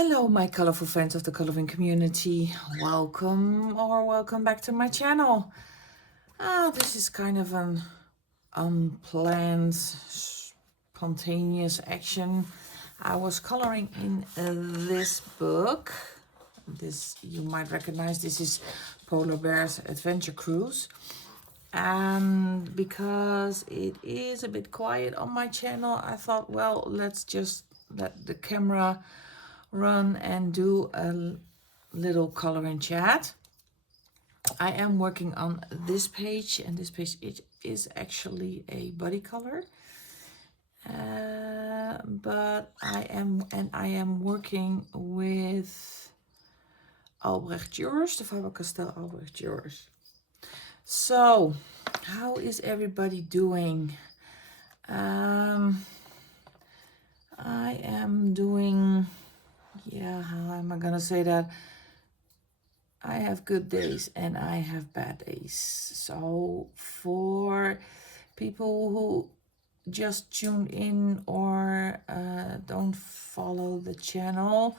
Hello, my colorful friends of the coloring community. Welcome back to my channel. This is kind of an unplanned, spontaneous action. I was coloring in this book. This you might recognize. This is Polar Bear's Adventure Cruise. And because it is a bit quiet on my channel, I thought, well, let's just let the camera run and do a little coloring chat. I am working on this page, and this page it is actually a body color, but I am working with Albrecht Dürer, the Faber-Castell Albrecht Dürer. So how is everybody doing? I am doing, yeah, how am I gonna say that? I have good days and I have bad days. So for people who just tuned in or don't follow the channel,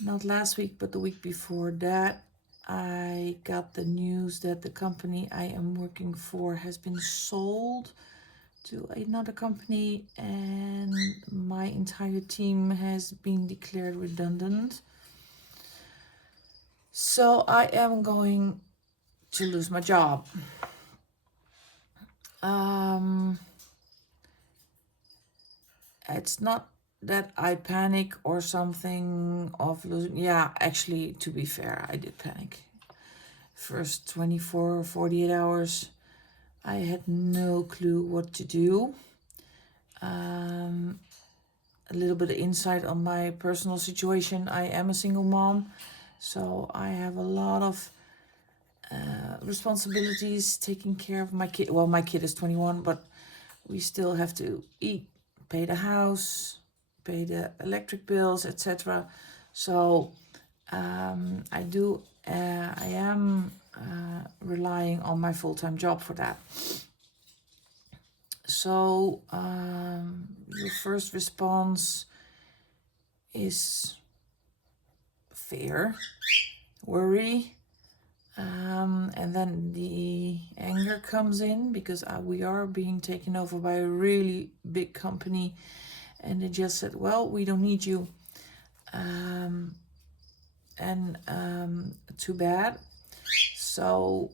not last week but the week before that, I got the news that the company I am working for has been sold to another company, and my entire team has been declared redundant. So I am going to lose my job. It's not that I panic or something of losing. Yeah, actually, to be fair, I did panic. First 24 or 48 hours, I had no clue what to do. A little bit of insight on my personal situation. I am a single mom, so I have a lot of responsibilities taking care of my kid. Well, my kid is 21, but we still have to eat, pay the house, pay the electric bills, etc. So I am relying on my full-time job for that. So your first response is fear, worry, and then the anger comes in because we are being taken over by a really big company, and they just said, well, we don't need you, and too bad. So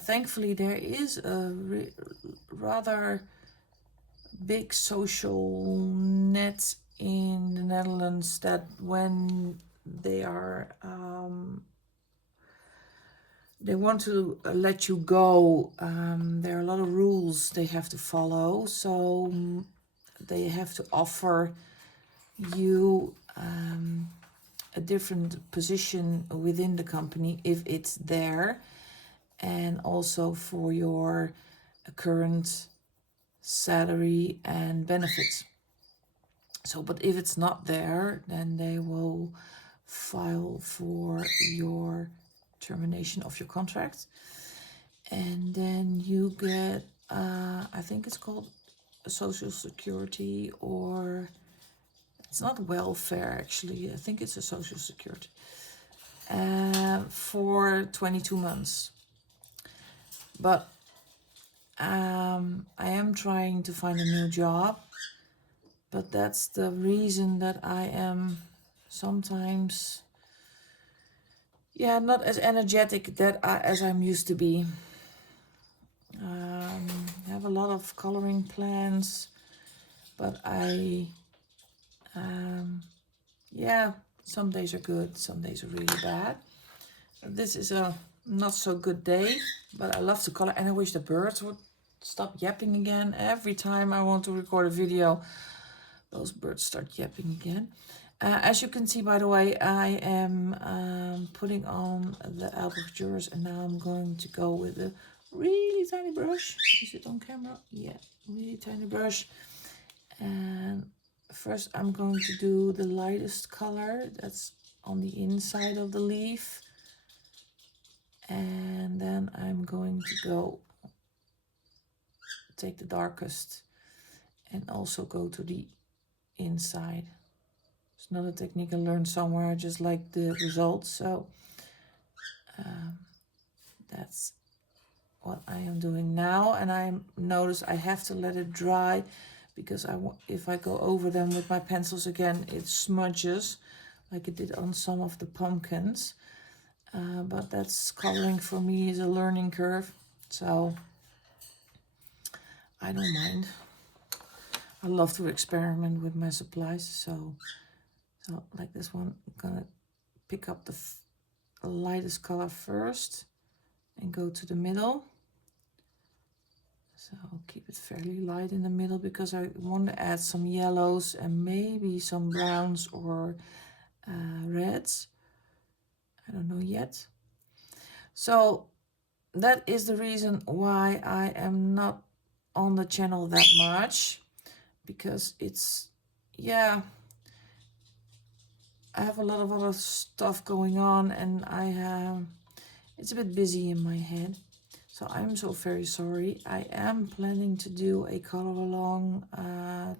thankfully there is a rather big social net in the Netherlands that when they are they want to let you go, there are a lot of rules they have to follow. So they have to offer you a different position within the company if it's there, and also for your current salary and benefits. So, but if it's not there, then they will file for your termination of your contract, and then you get I think it's called social security, or it's not welfare actually, I think it's a social security, for 22 months. But I am trying to find a new job, but that's the reason that I am sometimes, yeah, not as energetic as I'm used to be. I have a lot of coloring plans, but yeah, some days are good, some days are really bad. This is a not so good day, but I love to color, and I wish the birds would stop yapping again. Every time I want to record a video, those birds start yapping again. As you can see, by the way, I am putting on the Albrecht Dürer, and now I'm going to go with a really tiny brush. Is it on camera? Yeah, really tiny brush. And first I'm going to do the lightest color that's on the inside of the leaf, and then I'm going to go take the darkest and also go to the inside. It's not a technique I learned somewhere. I just like the results. So that's what I am doing now. And I notice I have to let it dry because if I go over them with my pencils again, it smudges like it did on some of the pumpkins. But that's coloring for me is a learning curve. So I don't mind. I love to experiment with my supplies. So like this one, I'm gonna pick up the lightest color first and go to the middle. So I'll keep it fairly light in the middle because I want to add some yellows and maybe some browns or reds. I don't know yet. So that is the reason why I am not on the channel that much, because it's, yeah, I have a lot of other stuff going on and it's a bit busy in my head. So I'm so very sorry. I am planning to do a color along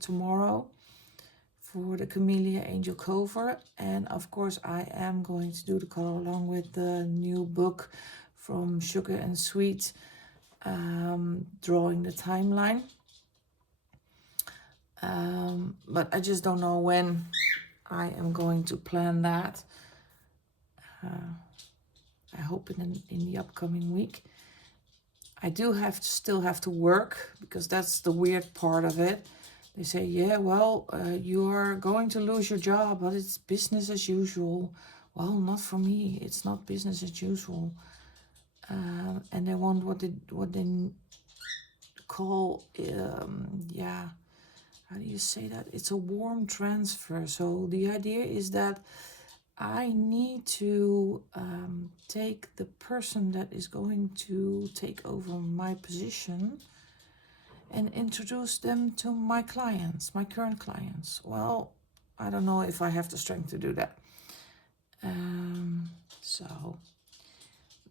tomorrow for the Camellia Angel cover. And of course I am going to do the color along with the new book from Sugar and Sweet, drawing the timeline. But I just don't know when I am going to plan that. I hope in the upcoming week. I do still have to work, because that's the weird part of it. They say, yeah, well, you are going to lose your job, but it's business as usual. Well, not for me. It's not business as usual. And they want what they call, yeah, how do you say that? It's a warm transfer. So the idea is that I need to take the person that is going to take over my position and introduce them to my clients, my current clients. Well, I don't know if I have the strength to do that. So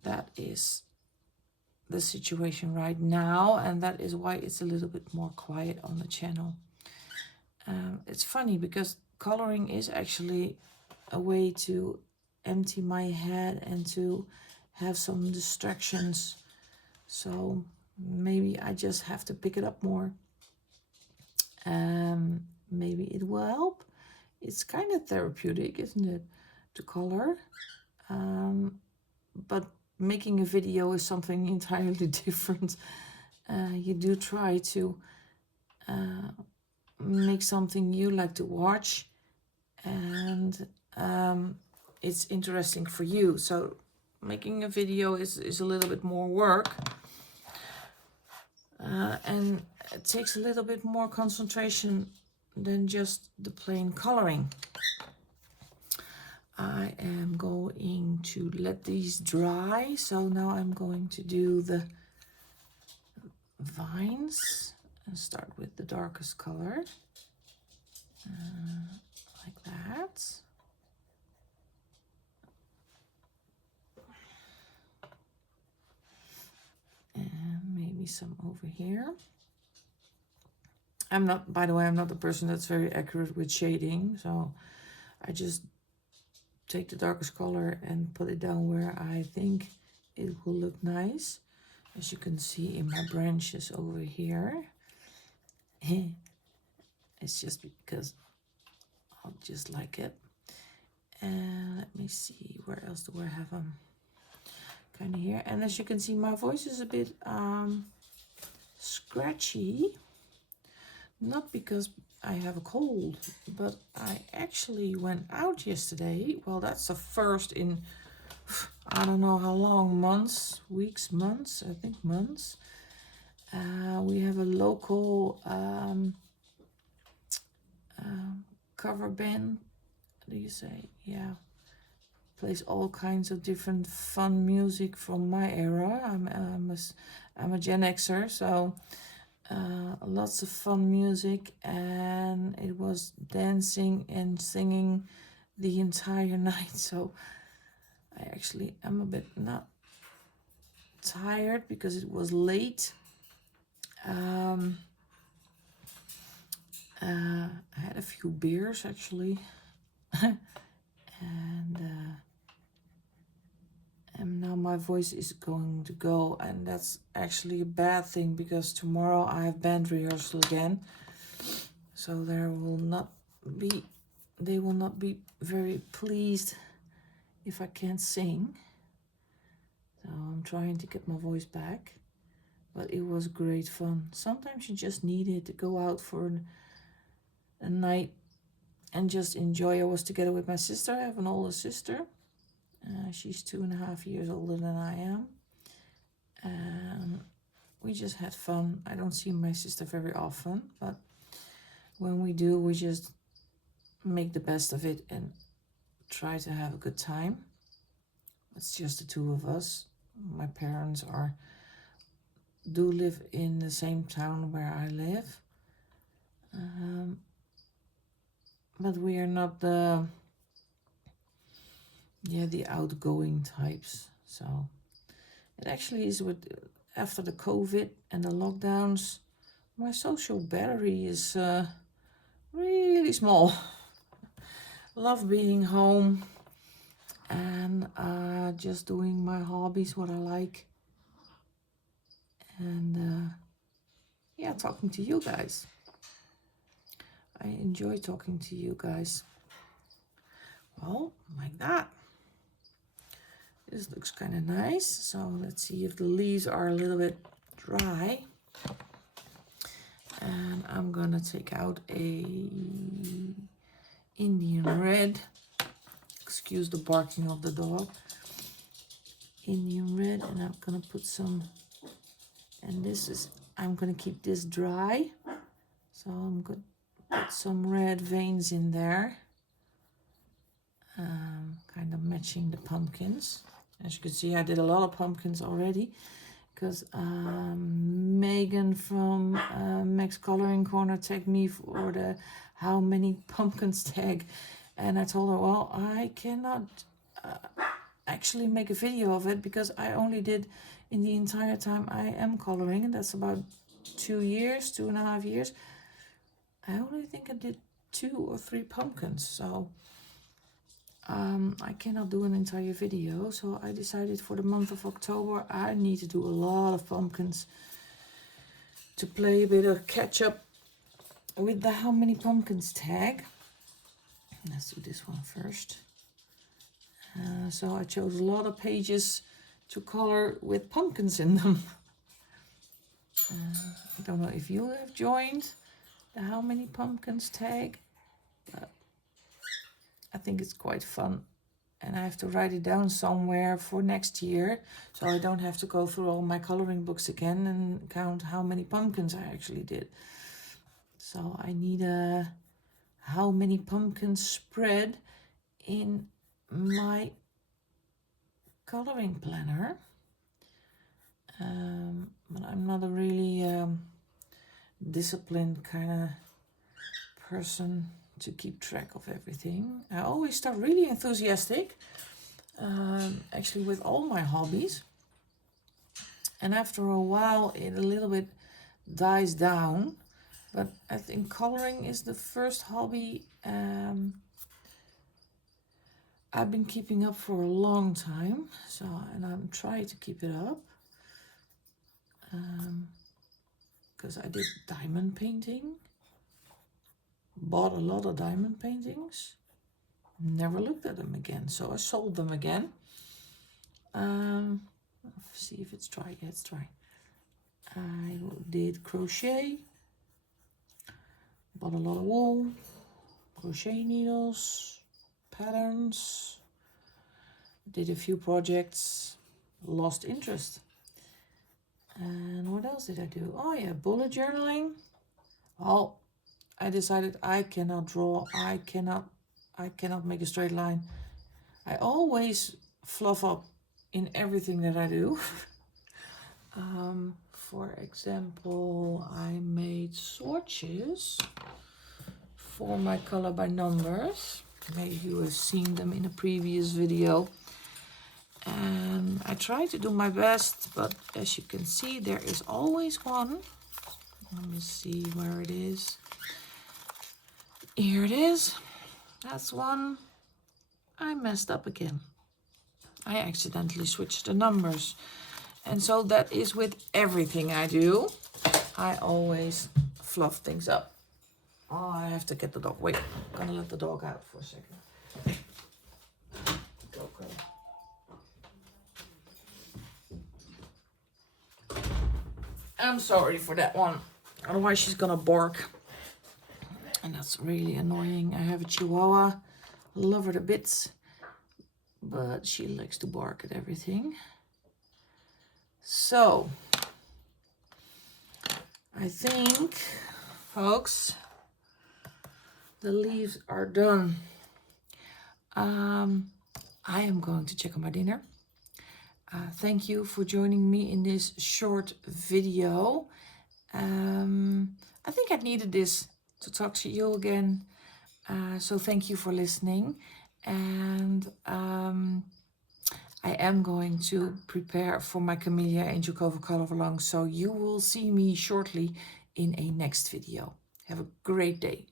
that is the situation right now, and that is why it's a little bit more quiet on the channel. It's funny because coloring is actually a way to empty my head and to have some distractions. So maybe I just have to pick it up more. Maybe it will help. It's kind of therapeutic, isn't it, to color? But making a video is something entirely different. You do try to make something you like to watch, and it's interesting for you. So making a video is a little bit more work, and it takes a little bit more concentration than just the plain coloring. I am going to let these dry. So now I'm going to do the vines and start with the darkest color, like that. And maybe some over here. I'm not, by the way, I'm not the person that's very accurate with shading. So I just take the darkest color and put it down where I think it will look nice. As you can see in my branches over here. It's just because I'll just like it. And let me see, where else do I have them? Kind of here. And as you can see, my voice is a bit scratchy. Not because I have a cold, but I actually went out yesterday. Well, that's the first in, I don't know how long, months, weeks, months, I think months. We have a local cover band, what do you say? Yeah, plays all kinds of different fun music from my era. I'm a Gen Xer, so lots of fun music, and it was dancing and singing the entire night. So I actually am a bit not tired because it was late, I had a few beers actually. And now my voice is going to go, and that's actually a bad thing because tomorrow I have band rehearsal again. So they will not be very pleased if I can't sing. So I'm trying to get my voice back, but it was great fun. Sometimes you just needed to go out for a night and just enjoy. I was together with my sister. I have an older sister. She's 2.5 years older than I am. And we just had fun. I don't see my sister very often, but when we do, we just make the best of it and try to have a good time. It's just the two of us. My parents do live in the same town where I live, but we are not the outgoing types. So it actually is after the COVID and the lockdowns, my social battery is really small. Love being home and just doing my hobbies, what I like, and talking to you guys. I enjoy talking to you guys. Well, like that. This looks kind of nice. So let's see if the leaves are a little bit dry. And I'm gonna take out a Indian red. Excuse the barking of the dog. Indian red, and I'm gonna put some, and I'm gonna keep this dry. So I'm gonna put some red veins in there. Kind of matching the pumpkins. As you can see, I did a lot of pumpkins already because Megan from Max Coloring Corner tagged me for the how many pumpkins tag, and I told her, well, I cannot actually make a video of it because I only did, in the entire time I am coloring, and that's about 2.5 years, I only think I did 2 or 3 pumpkins. So I cannot do an entire video, so I decided for the month of October I need to do a lot of pumpkins to play a bit of catch up with the how many pumpkins tag. Let's do this one first. So I chose a lot of pages to color with pumpkins in them. I don't know if you have joined the how many pumpkins tag, but I think it's quite fun, and I have to write it down somewhere for next year, so I don't have to go through all my coloring books again and count how many pumpkins I actually did. So I need a how many pumpkins spread in my coloring planner. But I'm not a really disciplined kind of person to keep track of everything. I always start really enthusiastic, actually with all my hobbies, and after a while it a little bit dies down. But I think coloring is the first hobby I've been keeping up for a long time, and I'm trying to keep it up because I did diamond painting. Bought a lot of diamond paintings, never looked at them again, so I sold them again. Let's see if it's dry. Yeah, it's dry. I did crochet, bought a lot of wool, crochet needles, patterns, did a few projects, lost interest. And what else did I do? Oh yeah, bullet journaling. Oh, I decided I cannot draw. I cannot make a straight line. I always fluff up in everything that I do. For example, I made swatches for my color by numbers. Maybe you have seen them in a previous video. And I try to do my best, but as you can see, there is always one. Let me see where it is. Here it is. That's one. I messed up again. I accidentally switched the numbers. And so that is with everything I do. I always fluff things up. Oh, I have to get the dog. Wait, I'm gonna let the dog out for a second. Go, go. I'm sorry for that one. Otherwise she's gonna bark. And that's really annoying. I have a Chihuahua. Love her to bits. But she likes to bark at everything. So, I think, folks, the leaves are done. I am going to check on my dinner. Thank you for joining me in this short video. I think I needed this to talk to you again. So thank you for listening. And I am going to prepare for my Camellia Angel Cover Color Along. So you will see me shortly in a next video. Have a great day.